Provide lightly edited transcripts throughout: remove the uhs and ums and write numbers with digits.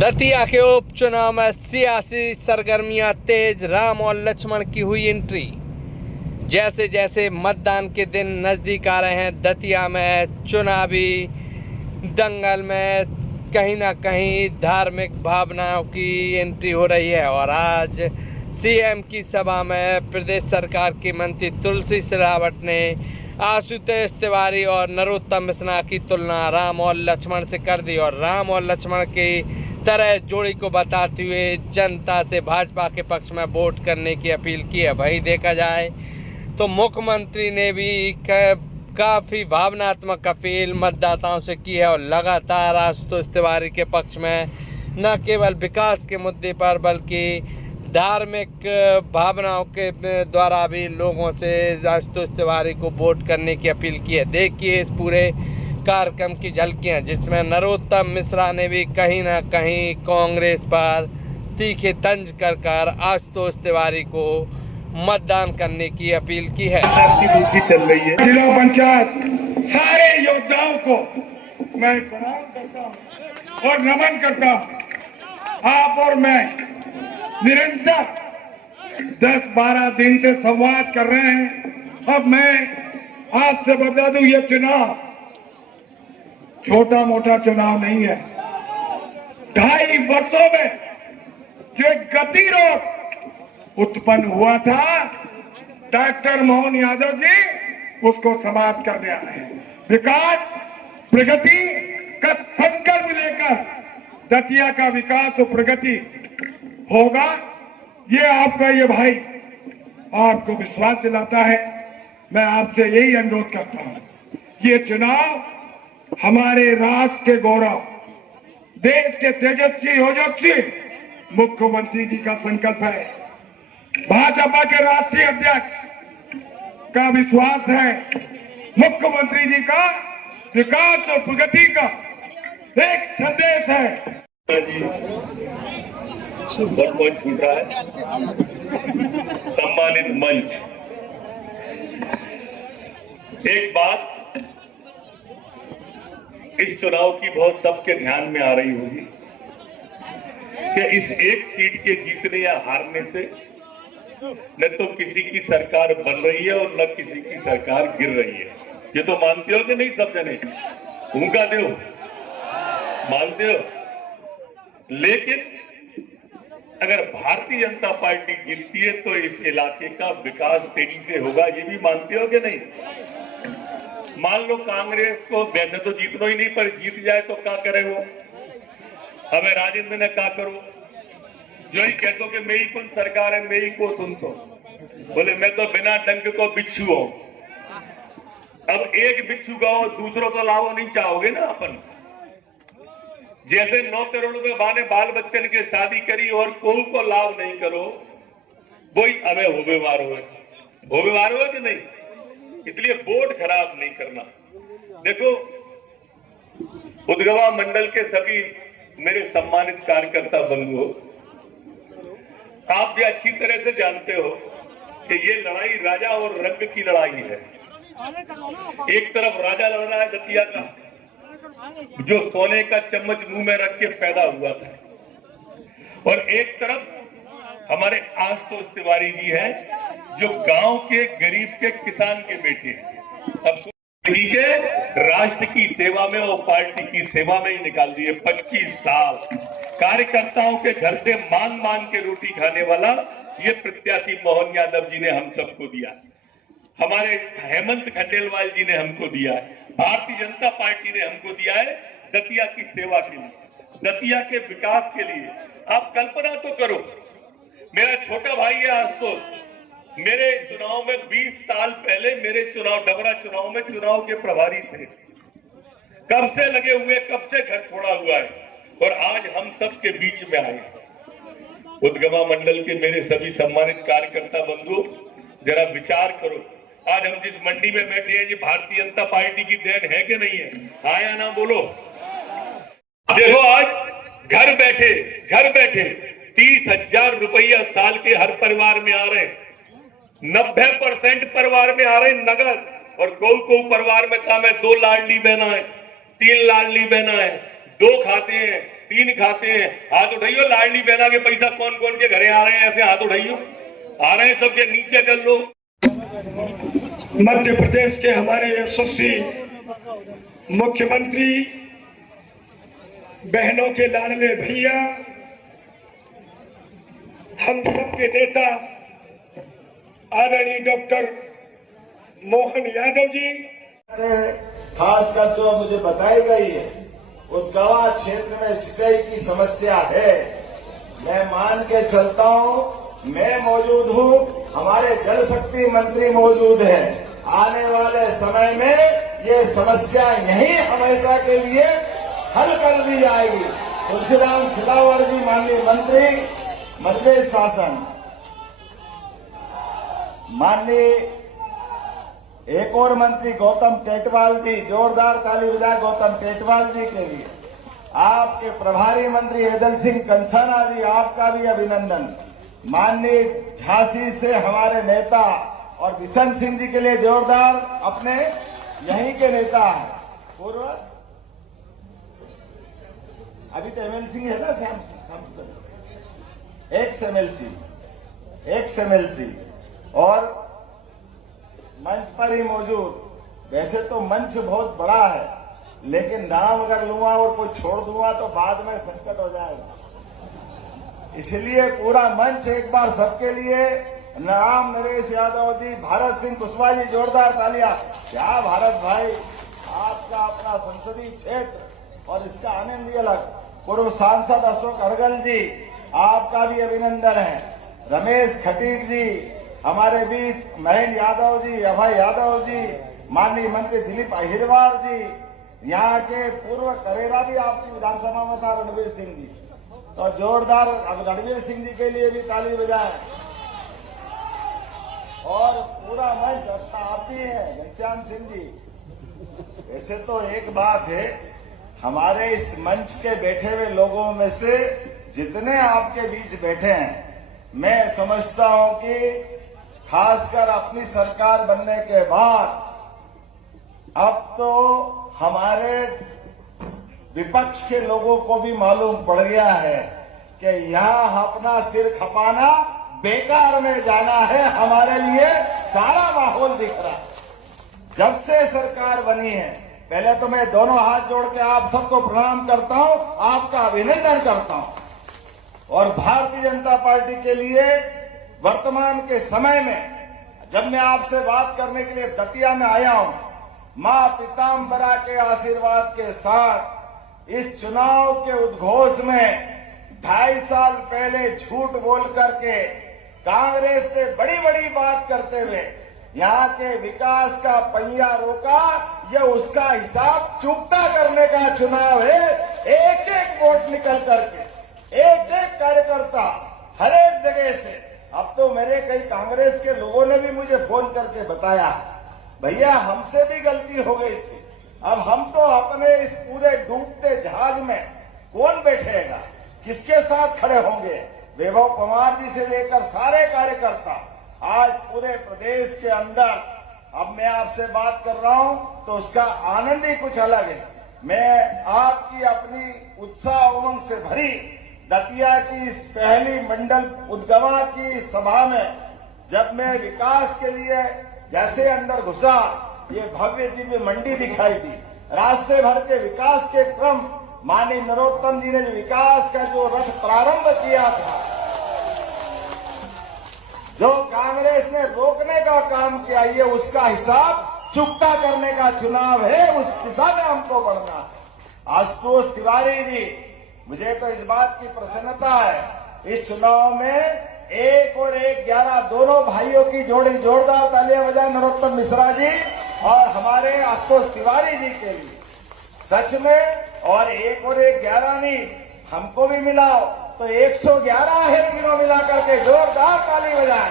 दतिया के उपचुनाव में सियासी सरगर्मियां तेज। राम और लक्ष्मण की हुई एंट्री। जैसे जैसे मतदान के दिन नजदीक आ रहे हैं, दतिया में चुनावी दंगल में कहीं ना कहीं धार्मिक भावनाओं की एंट्री हो रही है। और आज सीएम की सभा में प्रदेश सरकार की मंत्री तुलसी सिलावट ने आशुतोष तिवारी और नरोत्तम मिश्रा की तुलना राम और लक्ष्मण से कर दी और राम और लक्ष्मण की तरह जोड़ी को बताते हुए जनता से भाजपा के पक्ष में वोट करने की अपील की है। वहीं देखा जाए तो मुख्यमंत्री ने भी काफ़ी भावनात्मक अपील मतदाताओं से की है और लगातार आशुतोष तिवारी के पक्ष में न केवल विकास के मुद्दे पर बल्कि धार्मिक भावनाओं के द्वारा भी लोगों से आशुतोष तिवारी को वोट करने की अपील की है। देखिए इस पूरे कार्यक्रम की झलकियां, जिसमें नरोत्तम मिश्रा ने भी कहीं ना कहीं कांग्रेस पर तीखे तंज कर आशुतोष तिवारी को मतदान करने की अपील की है। चल रही है जिला पंचायत सारे योद्धाओं को मैं प्रणाम करता हूं और नमन करता हूं। आप और मैं निरंतर 10-12 दिन से संवाद कर रहे हैं। अब मैं आपसे बता दूं, ये चुनाव छोटा मोटा चुनाव नहीं है। 2.5 वर्षों में जो गतिरोध उत्पन्न हुआ था, डॉक्टर मोहन यादव जी उसको समाप्त करने आए हैं। विकास प्रगति का संकल्प लेकर दतिया का विकास और प्रगति होगा, ये आपका ये भाई आपको विश्वास दिलाता है। मैं आपसे यही अनुरोध करता हूं, ये चुनाव हमारे राष्ट्र के गौरव, देश के तेजस्वी ओजस्वी मुख्यमंत्री जी का संकल्प है। भाजपा के राष्ट्रीय अध्यक्ष का विश्वास है। मुख्यमंत्री जी का विकास और प्रगति का एक संदेश है। मंच छूट रहा है। सम्मानित मंच, एक बात इस चुनाव की बहुत सबके ध्यान में आ रही होगी कि इस एक सीट के जीतने या हारने से न तो किसी की सरकार बन रही है और न किसी की सरकार गिर रही है। ये तो मानते हो कि नहीं? सब जने उनका दो मानते हो। लेकिन अगर भारतीय जनता पार्टी जीतती है तो इस इलाके का विकास तेजी से होगा, ये भी मानते हो कि नहीं? मान लो कांग्रेस को वैसे तो जीतना ही नहीं, पर जीत जाए तो क्या करे वो? हमें राजेंद्र ने क्या करो, जो ही कहते कि मेरी कौन सरकार है, मेरी को सुन तो बोले मैं तो बिना डंक को बिच्छू हूं। अब एक बिच्छू का हो, दूसरों को लाओ नहीं चाहोगे ना अपन। जैसे 9 करोड़ रुपए बाने बाल बच्चन के शादी करी और कोई को लाभ नहीं करो, वही हमें होबेवार हो कि नहीं? इसलिए वोट खराब नहीं करना। देखो, उद्गवा मंडल के सभी मेरे सम्मानित कार्यकर्ता बंधुओं, आप भी अच्छी तरह से जानते हो कि ये लड़ाई राजा और रंग की लड़ाई है। एक तरफ राजा लड़ रहा है दतिया का, जो सोने का चम्मच मुंह में रख के पैदा हुआ था, और एक तरफ हमारे आशुतोष तिवारी जी हैं जो गांव के गरीब के किसान के बेटे हैं। अब के राष्ट्र की सेवा में और पार्टी की सेवा में ही निकाल दिए। 25 साल कार्यकर्ताओं के घर से मान के रोटी खाने वाला ये प्रत्याशी मोहन यादव जी ने हम सबको दिया, हमारे हेमंत खंडेलवाल जी ने हमको दिया है, भारतीय जनता पार्टी ने हमको दिया है दतिया की सेवा के लिए, दतिया के विकास के लिए। आप कल्पना तो करो, मेरा छोटा भाई है आशुतोष, मेरे चुनाव में 20 साल पहले मेरे डबरा चुनाव में चुनाव के प्रभारी थे। कब से लगे हुए, कब से घर छोड़ा हुआ है, और आज हम सब के बीच में आए। उद्गमा मंडल के मेरे सभी सम्मानित कार्यकर्ता बंधु, जरा विचार करो, आज हम जिस मंडी में बैठे हैं ये भारतीय जनता पार्टी की देन है कि नहीं है? हाँ या ना बोलो। देखो, आज घर बैठे 30,000 रुपया साल के हर परिवार में आ रहे हैं। 90% परिवार में आ रहे हैं नगद, और को परिवार में काम है 2 लाडली बहना है, 3 लाडली बहना है, 2 खाते हैं, तीन खाते हैं। हाथ उठाइयो, लाडली बहना के पैसा कौन कौन के घरे आ रहे हैं, ऐसे हाथ उठाइयो। आ रहे हैं सबके, नीचे कर लो। मध्य प्रदेश के हमारे यशस्वी मुख्यमंत्री, बहनों के लाडले भैया, हम सबके नेता आदरणीय डॉक्टर मोहन यादव जी, खासकर जो मुझे बताई गई है, उदगवा क्षेत्र में सिंचाई की समस्या है। मैं मान के चलता हूं, मैं मौजूद हूं, हमारे जल शक्ति मंत्री मौजूद हैं। आने वाले समय में ये समस्या यही हमेशा के लिए हल कर दी जाएगी। तुलसीराम सिलावट जी माननीय मंत्री मध्य शासन, माननीय एक और मंत्री गौतम टेटवाल जी, जोरदार ताली बजाए गौतम टेटवाल जी के लिए। आपके प्रभारी मंत्री हेदल सिंह कंसाना जी, आपका भी अभिनंदन। माननीय झांसी से हमारे नेता और बिशन सिंह जी के लिए जोरदार, अपने यहीं के नेता है पूर्व, अभी तो एमएलसी है ना, एक्स एमएलसी और मंच पर ही मौजूद। वैसे तो मंच बहुत बड़ा है, लेकिन नाम अगर लूंगा और कोई छोड़ दूंगा तो बाद में संकट हो जाएगा। इसलिए पूरा मंच एक बार सबके लिए। नाम नरेश यादव जी, भारत सिंह कुशवाहा जी, जोरदार तालियां। क्या भारत भाई, आपका अपना संसदीय क्षेत्र और इसका आनंद ही अलग। पूर्व सांसद अशोक अरगल जी, आपका भी अभिनंदन है। रमेश खटीक जी हमारे बीच, महेंद्र यादव जी, अभय यादव जी, माननीय मंत्री दिलीप अहिरवार जी, यहाँ के पूर्व करेरा भी आपकी विधानसभा में था, रणवीर सिंह जी, तो जोरदार अब रणवीर सिंह जी के लिए भी ताली बजाएं। और पूरा मंच अच्छा आप भी है, घनश्याम सिंह जी। वैसे तो एक बात है, हमारे इस मंच के बैठे हुए लोगों में से जितने आपके बीच बैठे हैं, मैं समझता हूं कि खासकर अपनी सरकार बनने के बाद अब तो हमारे विपक्ष के लोगों को भी मालूम पड़ गया है कि यहां अपना सिर खपाना बेकार में जाना है। हमारे लिए सारा माहौल दिख रहा है जब से सरकार बनी है। पहले तो मैं दोनों हाथ जोड़ के आप सबको प्रणाम करता हूं, आपका अभिनंदन करता हूं। और भारतीय जनता पार्टी के लिए वर्तमान के समय में जब मैं आपसे बात करने के लिए दतिया में आया हूं, मां पीताम्बरा के आशीर्वाद के साथ इस चुनाव के उद्घोष में 2.5 साल पहले झूठ बोल करके कांग्रेस से बड़ी बड़ी बात करते हुए यहाँ के विकास का पहिया रोका, यह उसका हिसाब चुकता करने का चुनाव है। एक एक वोट निकल करके, एक एक कार्यकर्ता हर एक जगह से। अब तो मेरे कई कांग्रेस के लोगों ने भी मुझे फोन करके बताया, भैया हमसे भी गलती हो गई थी, अब हम तो अपने इस पूरे डूबते जहाज में कौन बैठेगा, किसके साथ खड़े होंगे। वैभव कुमार जी से लेकर सारे कार्यकर्ता आज पूरे प्रदेश के अंदर, अब मैं आपसे बात कर रहा हूं तो उसका आनंद ही कुछ अलग है। मैं आपकी अपनी उत्साह उमंग से भरी दतिया की इस पहली मंडल उद्गवा की सभा में जब मैं विकास के लिए जैसे अंदर घुसा, ये भव्य दिव्य मंडी दिखाई दी। रास्ते भर के विकास के क्रम, माननीय नरोत्तम जी ने जो विकास का जो रथ प्रारंभ किया था, जो कांग्रेस ने रोकने का काम किया, ये उसका हिसाब चुकता करने का चुनाव है। उस दिशा में हमको बढ़ना है। आशुतोष तिवारी जी, मुझे तो इस बात की प्रसन्नता है, इस चुनाव में 1 और 1 11 दोनों भाइयों की जोड़ी, जोरदार तालियां बजाएं नरोत्तम मिश्रा जी और हमारे आशुतोष तिवारी जी के लिए। सच में, और 1 और 1 11 नहीं, हमको भी मिलाओ तो 111 है, तीनों मिलाकर के जोरदार ताली बजाएं।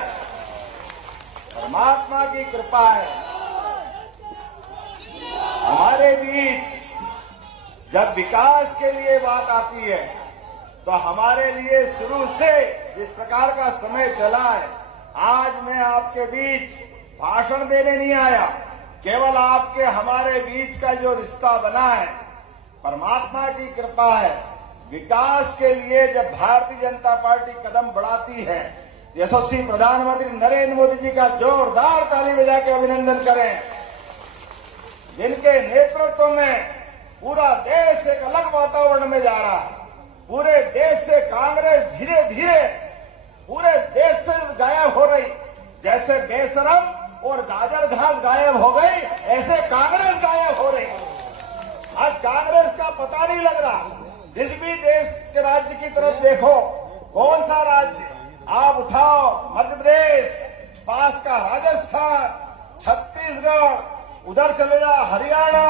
परमात्मा की कृपा है हमारे बीच। जब विकास के लिए बात आती है तो हमारे लिए शुरू से जिस प्रकार का समय चला है, आज मैं आपके बीच भाषण देने नहीं आया, केवल आपके हमारे बीच का जो रिश्ता बना है, परमात्मा की कृपा है। विकास के लिए जब भारतीय जनता पार्टी कदम बढ़ाती है, यशस्वी प्रधानमंत्री नरेंद्र मोदी जी का जोरदार ताली बजा के अभिनंदन करें। जिनके नेतृत्व में पूरा देश एक अलग वातावरण में जा रहा है। पूरे देश से कांग्रेस धीरे धीरे पूरे देश से गायब हो रही। जैसे बेशरम और गाजर घास गायब हो गई, ऐसे कांग्रेस गायब हो रही। आज कांग्रेस का पता नहीं लग रहा। जिस भी देश के राज्य की तरफ देखो, कौन सा राज्य आप उठाओ, मध्य प्रदेश, पास का राजस्थान, छत्तीसगढ़, उधर चले जाओ हरियाणा,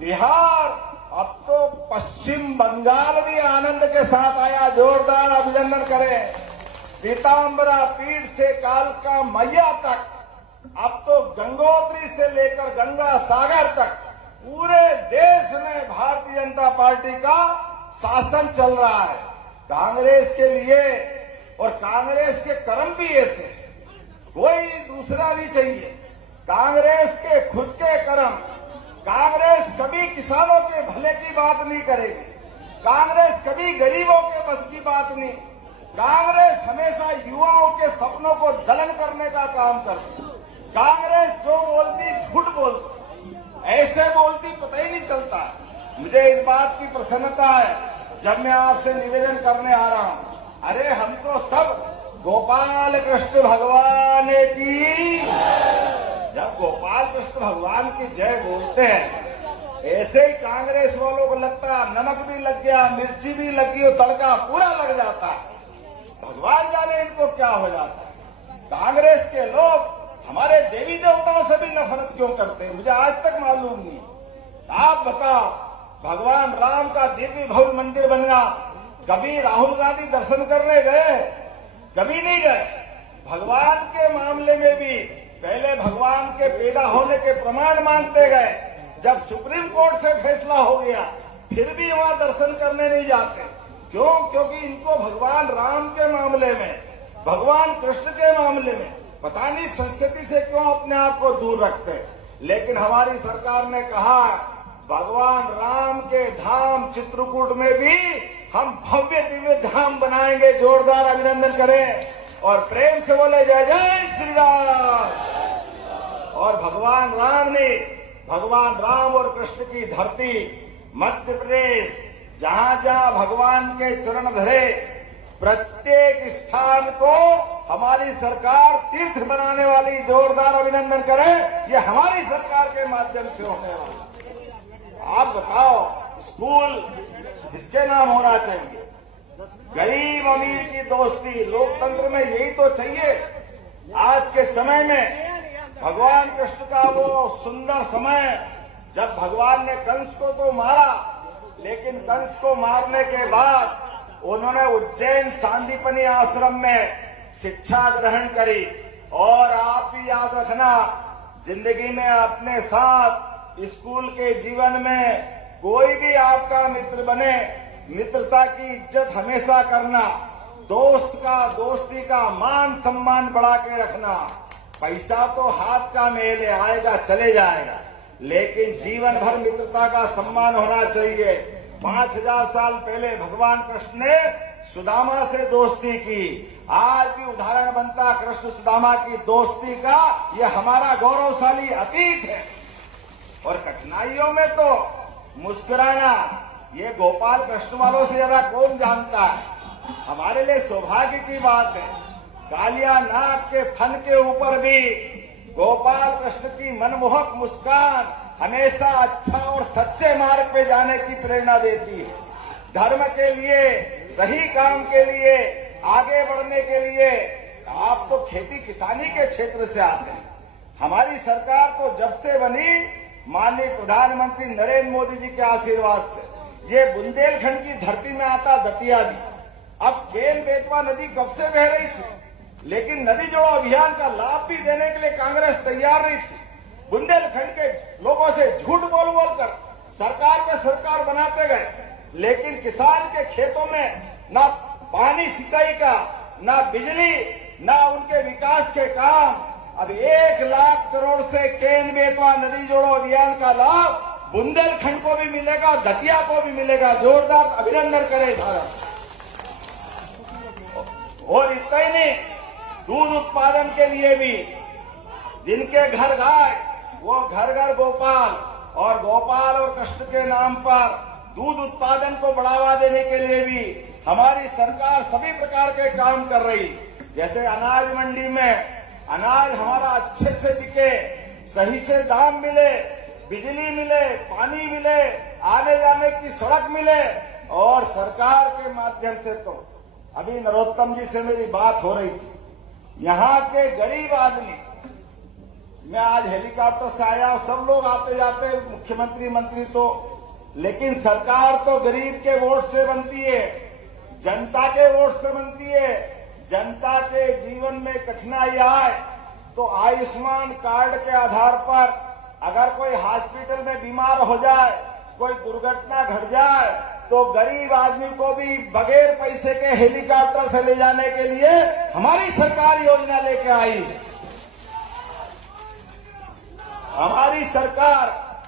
बिहार, अब तो पश्चिम बंगाल भी आनंद के साथ आया। जोरदार अभिनंदन करें। पीताम्बरा पीठ से कालका मैया तक, अब तो गंगोत्री से लेकर गंगा सागर तक पूरे देश में भारतीय जनता पार्टी का शासन चल रहा है। कांग्रेस के लिए और कांग्रेस के कर्म भी ऐसे, कोई दूसरा नहीं चाहिए। कांग्रेस के खुद के कर्म। कांग्रेस कभी किसानों के भले की बात नहीं करेगी। कांग्रेस कभी गरीबों के बस की बात नहीं। कांग्रेस हमेशा युवाओं के सपनों को दलन करने का काम करती। कांग्रेस जो बोलती झूठ बोलती, ऐसे बोलती पता ही नहीं चलता। मुझे इस बात की प्रसन्नता है जब मैं आपसे निवेदन करने आ रहा हूं। अरे हम तो सब गोपाल कृष्ण भगवान की, जब गोपाल कृष्ण भगवान की जय बोलते हैं, ऐसे ही कांग्रेस वालों को लगता है नमक भी लग गया, मिर्ची भी लगी और तड़का पूरा लग जाता है। भगवान जाने इनको क्या हो जाता है। कांग्रेस के लोग हमारे देवी देवताओं से भी नफरत क्यों करते हैं, मुझे आज तक मालूम नहीं। आप बताओ, भगवान राम का दिव्य भव्य मंदिर बनना, कभी राहुल गांधी दर्शन करने गए? कभी नहीं गए। भगवान के मामले में भी पहले भगवान के पैदा होने के प्रमाण मांगते गए। जब सुप्रीम कोर्ट से फैसला हो गया, फिर भी वहां दर्शन करने नहीं जाते। क्यों? क्योंकि इनको भगवान राम के मामले में, भगवान कृष्ण के मामले में पता नहीं संस्कृति से क्यों अपने आप को दूर रखते। लेकिन हमारी सरकार ने कहा भगवान राम के धाम चित्रकूट में भी हम भव्य दिव्य धाम बनाएंगे। जोरदार अभिनंदन करें और प्रेम से बोले जय जय श्री राम। और भगवान राम ने, भगवान राम और कृष्ण की धरती मध्य प्रदेश, जहां जहां भगवान के चरण धरे, प्रत्येक स्थान को हमारी सरकार तीर्थ बनाने वाली। जोरदार अभिनंदन करें, ये हमारी सरकार के माध्यम से होने वाला। आप बताओ, स्कूल किसके नाम होना चाहिए? गरीब अमीर की दोस्ती। लोकतंत्र में यही तो चाहिए। आज के समय में भगवान कृष्ण का वो सुंदर समय, जब भगवान ने कंस को तो मारा, लेकिन कंस को मारने के बाद उन्होंने उज्जैन सांदीपनि आश्रम में शिक्षा ग्रहण करी। और आप भी याद रखना, जिंदगी में अपने साथ स्कूल के जीवन में कोई भी आपका मित्र बने, मित्रता की इज्जत हमेशा करना, दोस्त का दोस्ती का मान सम्मान बढ़ा के रखना। पैसा तो हाथ का मेल आएगा चले जाएगा, लेकिन जीवन भर मित्रता का सम्मान होना चाहिए। 5000 साल पहले भगवान कृष्ण ने सुदामा से दोस्ती की। आज भी उदाहरण बनता कृष्ण सुदामा की दोस्ती का। यह हमारा गौरवशाली अतीत है। और कठिनाइयों में तो मुस्कुराना, ये गोपाल कृष्ण वालों से ज्यादा कौन जानता है। हमारे लिए सौभाग्य की बात है, कालिया नाग के फन के ऊपर भी गोपाल कृष्ण की मनमोहक मुस्कान हमेशा अच्छा और सच्चे मार्ग पे जाने की प्रेरणा देती है। धर्म के लिए, सही काम के लिए, आगे बढ़ने के लिए। आप तो खेती किसानी के क्षेत्र से आते हैं। हमारी सरकार तो जब से बनी माननीय प्रधानमंत्री नरेंद्र मोदी जी के आशीर्वाद से, ये बुंदेलखंड की धरती में आता दतिया भी। अब केन बेतवा नदी कब से बह रही थी, लेकिन नदी जोड़ो अभियान का लाभ भी देने के लिए कांग्रेस तैयार नहीं थी। बुंदेलखंड के लोगों से झूठ बोल बोलकर सरकार पे सरकार बनाते गए, लेकिन किसान के खेतों में ना पानी सिंचाई का, ना बिजली, ना उनके विकास के काम। अब 1 लाख करोड़ से केन बेतवा नदी जोड़ो अभियान का लाभ बुंदेलखंड को भी मिलेगा, दतिया को भी मिलेगा। जोरदार अभिनंदन करें भारत। और इतना ही नहीं, दूध उत्पादन के लिए भी जिनके घर गाय वो घर घर गोपाल, और गोपाल और कृष्ण के नाम पर दूध उत्पादन को बढ़ावा देने के लिए भी हमारी सरकार सभी प्रकार के काम कर रही। जैसे अनाज मंडी में अनाज हमारा अच्छे से बिके, सही से दाम मिले, बिजली मिले, पानी मिले, आने जाने की सड़क मिले, और सरकार के माध्यम से तो अभी नरोत्तम जी से मेरी बात हो रही थी, यहाँ के गरीब आदमी, मैं आज हेलीकॉप्टर से आया, सब लोग आते जाते मुख्यमंत्री मंत्री तो, लेकिन सरकार तो गरीब के वोट से बनती है, जनता के वोट से बनती है। जनता के जीवन में कठिनाई आए तो आयुष्मान कार्ड के आधार पर अगर कोई हॉस्पिटल में बीमार हो जाए, कोई दुर्घटना घट जाए, तो गरीब आदमी को भी बगैर पैसे के हेलीकॉप्टर से ले जाने के लिए हमारी सरकार योजना लेके आई। हमारी सरकार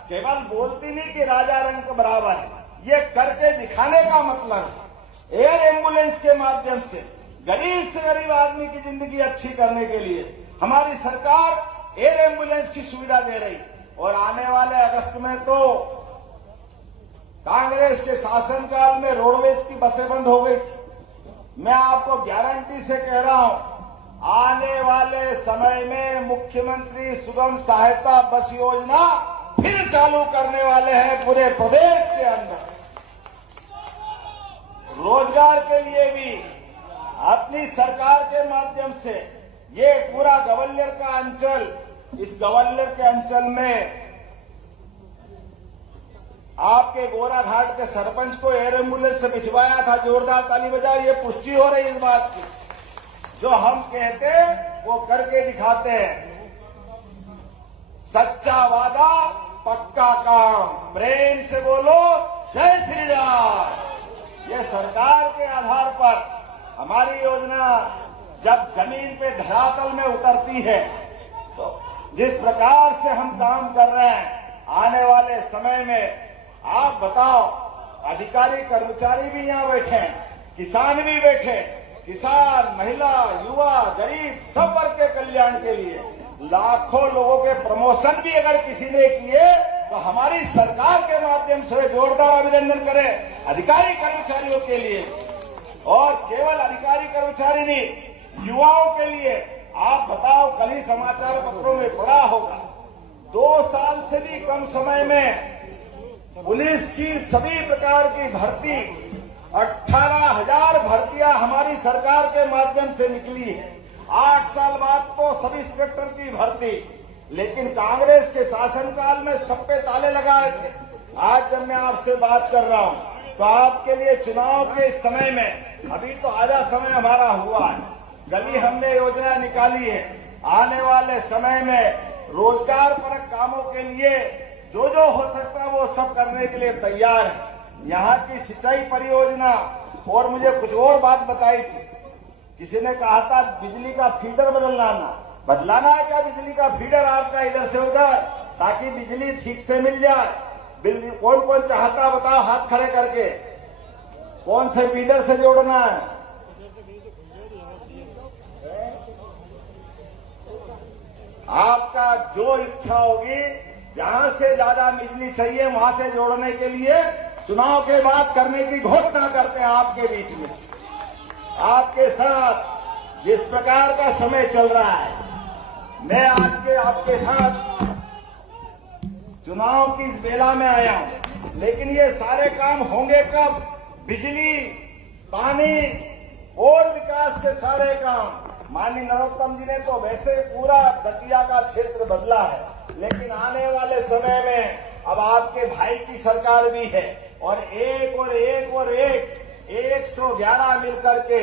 केवल बोलती नहीं कि राजा रंक बराबर है, ये करके दिखाने का मतलब है। एयर एम्बुलेंस के माध्यम से गरीब से गरीब आदमी की जिंदगी अच्छी करने के लिए हमारी सरकार एयर एम्बुलेंस की सुविधा दे रही। और आने वाले अगस्त में तो कांग्रेस के शासनकाल में रोडवेज की बसें बंद हो गई थी। मैं आपको गारंटी से कह रहा हूं, आने वाले समय में मुख्यमंत्री सुगम सहायता बस योजना फिर चालू करने वाले हैं पूरे प्रदेश के अंदर। रोजगार के लिए भी अपनी सरकार के माध्यम से ये पूरा ग्वालियर का अंचल, इस ग्वालियर के अंचल में आपके गोराघाट के सरपंच को एयर एम्बुलेंस से भिजवाया था। जोरदार ताली बजाओ, ये पुष्टि हो रही इस बात की। जो हम कहते हैं वो करके दिखाते हैं। सच्चा वादा पक्का काम, प्रेम से बोलो जय श्री राम। ये सरकार के आधार पर हमारी योजना जब जमीन पे धरातल में उतरती है तो जिस प्रकार से हम काम कर रहे हैं, आने वाले समय में आप बताओ, अधिकारी कर्मचारी भी यहाँ बैठे हैं, किसान भी बैठे, किसान, महिला, युवा, गरीब, सब वर्ग के कल्याण के लिए लाखों लोगों के प्रमोशन भी अगर किसी ने किए तो हमारी सरकार के माध्यम से जोरदार अभिनंदन करें अधिकारी कर्मचारियों के लिए। और केवल अधिकारी कर्मचारी नहीं, युवाओं के लिए आप बताओ, कल ही समाचार पत्रों में पढ़ा होगा, 2 साल से भी कम समय में पुलिस की सभी प्रकार की भर्ती 18,000 भर्तियां हमारी सरकार के माध्यम से निकली है। 8 साल बाद तो सब इंस्पेक्टर की भर्ती, लेकिन कांग्रेस के शासनकाल में सब पे ताले लगाए थे। आज जब मैं आपसे बात कर रहा हूं तो आपके लिए चुनाव के समय में अभी तो आधा समय हमारा हुआ है, गली हमने योजना निकाली है। आने वाले समय में रोजगार परक कामों के लिए जो जो हो सकता है वो सब करने के लिए तैयार है। यहाँ की सिंचाई परियोजना, और मुझे कुछ और बात बताई थी, किसी ने कहा था बिजली का फीडर बदलाना है क्या? बिजली का फीडर आपका इधर से उधर, ताकि बिजली ठीक से मिल जाए। कौन कौन चाहता बताओ हाथ खड़े करके, कौन से फीडर से जोड़ना है? आपका जो इच्छा होगी, जहां से ज्यादा बिजली चाहिए वहां से जोड़ने के लिए चुनाव के बाद करने की घोषणा करते हैं आपके बीच में। आपके साथ जिस प्रकार का समय चल रहा है, मैं आज के आपके साथ चुनाव की इस बेला में आया हूं, लेकिन ये सारे काम होंगे कब? बिजली, पानी और विकास के सारे काम। माननीय नरोत्तम जी ने तो वैसे पूरा दतिया का क्षेत्र बदला है, लेकिन आने वाले समय में अब आपके भाई की सरकार भी है, और एक 111 मिलकर के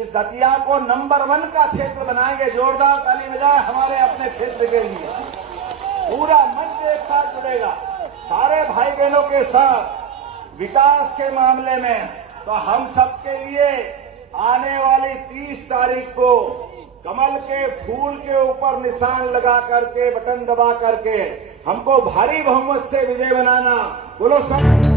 इस दतिया को नंबर 1 का क्षेत्र बनाएंगे। जोरदार ताली बजाए हमारे अपने क्षेत्र के लिए। पूरा मंच एक साथ जुड़ेगा सारे भाई बहनों के साथ विकास के मामले में। तो हम सबके लिए आने वाली 30 तारीख को कमल के फूल के ऊपर निशान लगा करके, बटन दबा करके हमको भारी बहुमत से विजय बनाना। बोलो सब।